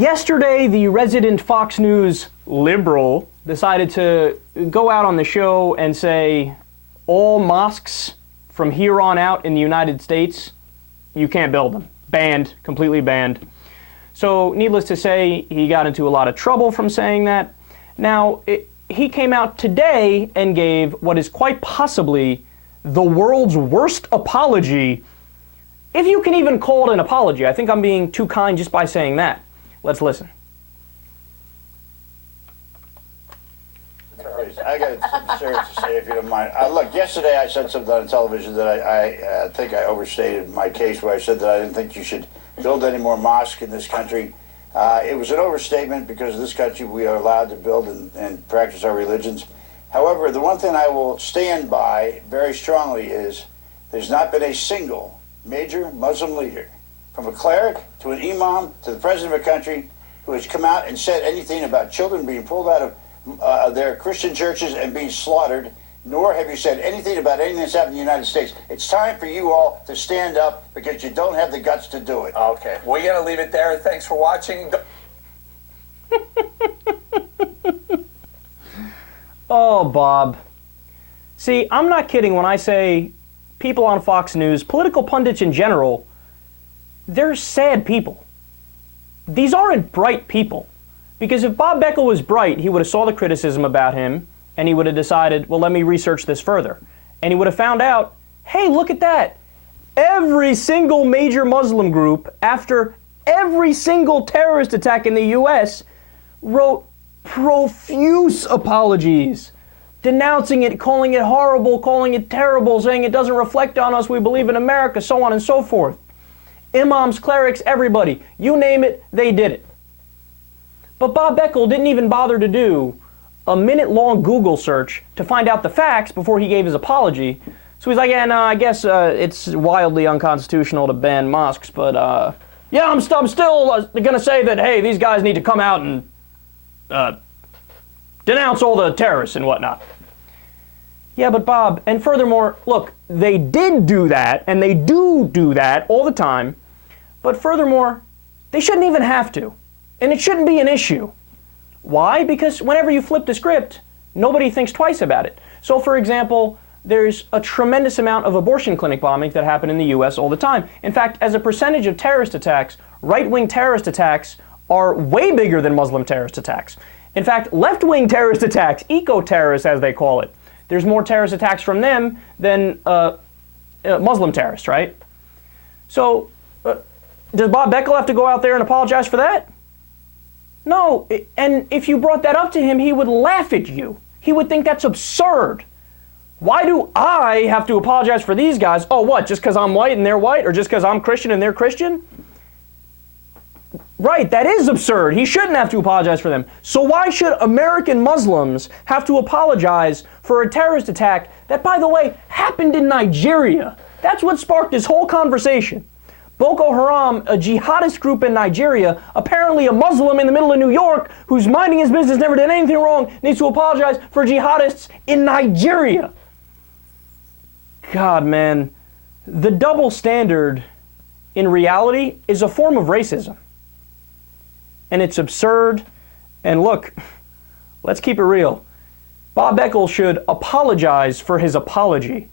Yesterday, the resident Fox News liberal decided to go out on the show and say all mosques from here on out in the United States, you can't build them. Banned, completely banned. So needless to say, he got into a lot of trouble from saying that. Now, he came out today and gave what is quite possibly the world's worst apology, if you can even call it an apology. I think I'm being too kind just by saying that. Let's listen. I got something serious to say, if you don't mind. Look, yesterday I said something on television that I think I overstated my case, where I said that I didn't think you should build any more mosques in this country. It was an overstatement, because in this country we are allowed to build and practice our religions. However, the one thing I will stand by very strongly is there's not been a single major Muslim leader, from a cleric to an imam to the president of a country, who has come out and said anything about children being pulled out of their Christian churches and being slaughtered, nor have you said anything about anything that's happened in the United States. It's time for you all to stand up, because you don't have the guts to do it. Okay, we're going to leave it there. Thanks for watching. Oh, Bob. See, I'm not kidding when I say people on Fox News, political pundits in general, they're sad people. These aren't bright people. Because if Bob Beckel was bright, he would have saw the criticism about him, and he would have decided, well, let me research this further. And he would have found out, hey, look at that. Every single major Muslim group, after every single terrorist attack in the U.S., wrote profuse apologies, denouncing it, calling it horrible, calling it terrible, saying it doesn't reflect on us, we believe in America, so on and so forth. Imams, clerics, everybody, you name it, they did it. But Bob Beckel didn't even bother to do a minute-long Google search to find out the facts before he gave his apology. So he's like, yeah, no, I guess it's wildly unconstitutional to ban mosques, but yeah, I'm still going to say that, hey, these guys need to come out and denounce all the terrorists and whatnot. Yeah, but Bob, and furthermore, look, they did do that, and they do that all the time, but furthermore, they shouldn't even have to, and it shouldn't be an issue. Why? Because whenever you flip the script, nobody thinks twice about it. So, for example, there's a tremendous amount of abortion clinic bombings that happen in the U.S. all the time. In fact, as a percentage of terrorist attacks, right-wing terrorist attacks are way bigger than Muslim terrorist attacks. In fact, left-wing terrorist attacks, eco-terrorists as they call it, there's more terrorist attacks from them than Muslim terrorists, right? So, does Bob Beckel have to go out there and apologize for that? No, and if you brought that up to him, he would laugh at you. He would think that's absurd. Why do I have to apologize for these guys? Oh, what, just because I'm white and they're white, or just because I'm Christian and they're Christian? Right, that is absurd. He shouldn't have to apologize for them. So why should American Muslims have to apologize for a terrorist attack that, by the way, happened in Nigeria? That's what sparked this whole conversation. Boko Haram, a jihadist group in Nigeria, apparently a Muslim in the middle of New York who's minding his business, never did anything wrong, needs to apologize for jihadists in Nigeria. God, man, the double standard in reality is a form of racism. And it's absurd. And look, let's keep it real. Bob Beckel should apologize for his apology.